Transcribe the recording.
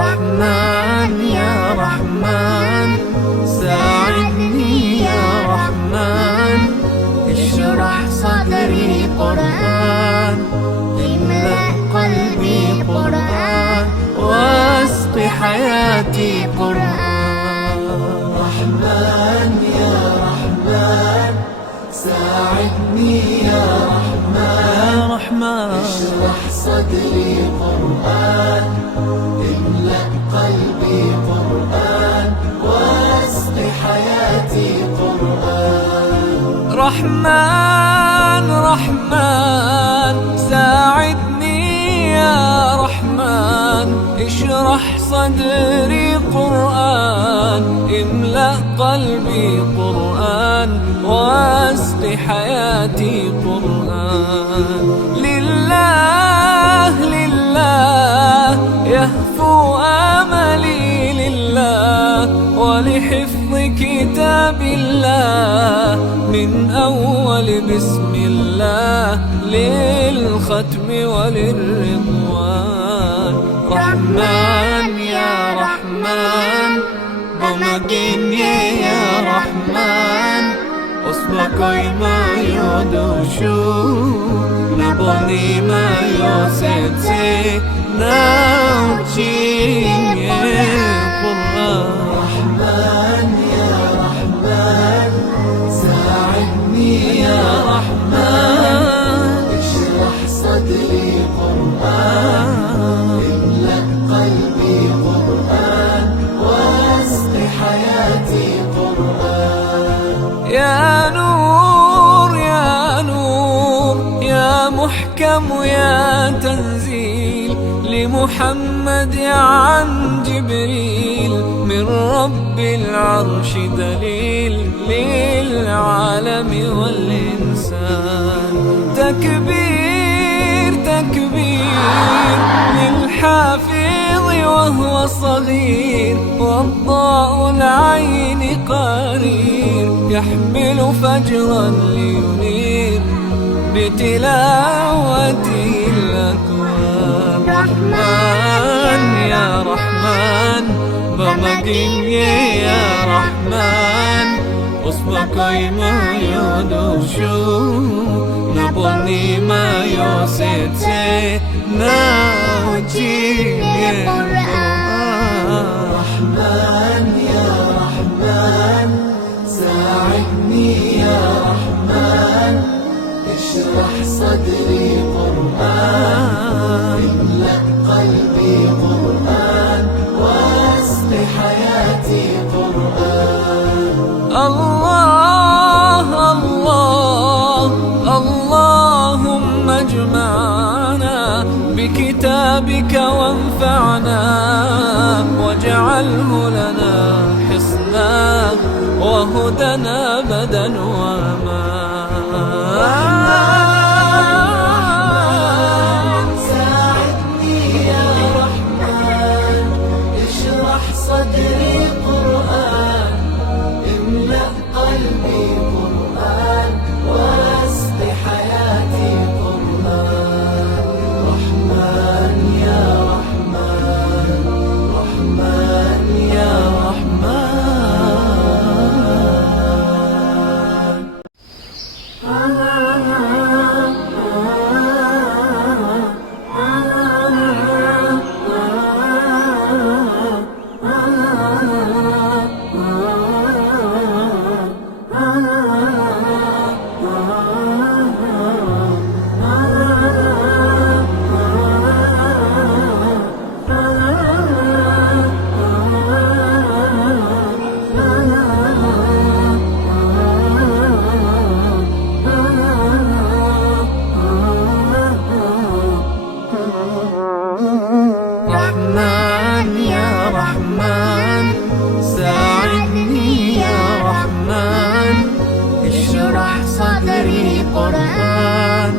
رحمن يا رحمن ساعدني يا رحمن، اشرح صدري قرآن، املأ قلبي قرآن، واسق حياتي قرآن. رحمن يا رحمن ساعدني يا رحمن، اشرح صدري قرآن، املأ قلبي قرآن، واسق حياتي قرآن. رحمن رحمن ساعدني يا رحمن، اشرح صدري قرآن، املأ قلبي قرآن، واسق حياتي قرآن. لله لله يهفو آملي لله، ولحفظ كتاب الله من أول بسم الله للختم وللرضوان. رحمن يا رحمن بمجيني يا رحمن، أصبحي ما يدوشو نبني ما يوسيتي ناوتشيني قرآن. رحمن يا رحمن ساعدني يا رحمن، اشرح صدري قرآن، املأ قلبي قرآن، واسق حياتي قرآن. يا نور يا نور يا محكم يا تنزيل لمحمد عن جبريل، من رب العرش دليل للعالم والإنسان. تكبير تكبير للحافظ وهو صغير، والضاء العين قرير، يحمل فجرا لينير بتلاوته الأكوان. رحمن يا رحمن بمجيني يا رحمن، أصبحي ما يدوشو نبني ما يوسيتي ناوتشيني قرآن. رحمن يا رحمن ساعدني يا رحمن، اشرح صدري قرآن، املأ قلبي قرآن، واسق حياتي قرآن. الله الله اللهم اجمعنا بكتابك وانفعنا، واجعله لنا حصنا وهدنا أبدا وأمان. ساعدني يا رحمن، اشرح صدري قرآن، املأ قلبي قرآن، واسق حياتي قرآن. رحمن يا رحمن، رحمن يا رحمن. رحمن يا رحمن ساعدني يا رحمن اشرح صدري قرآن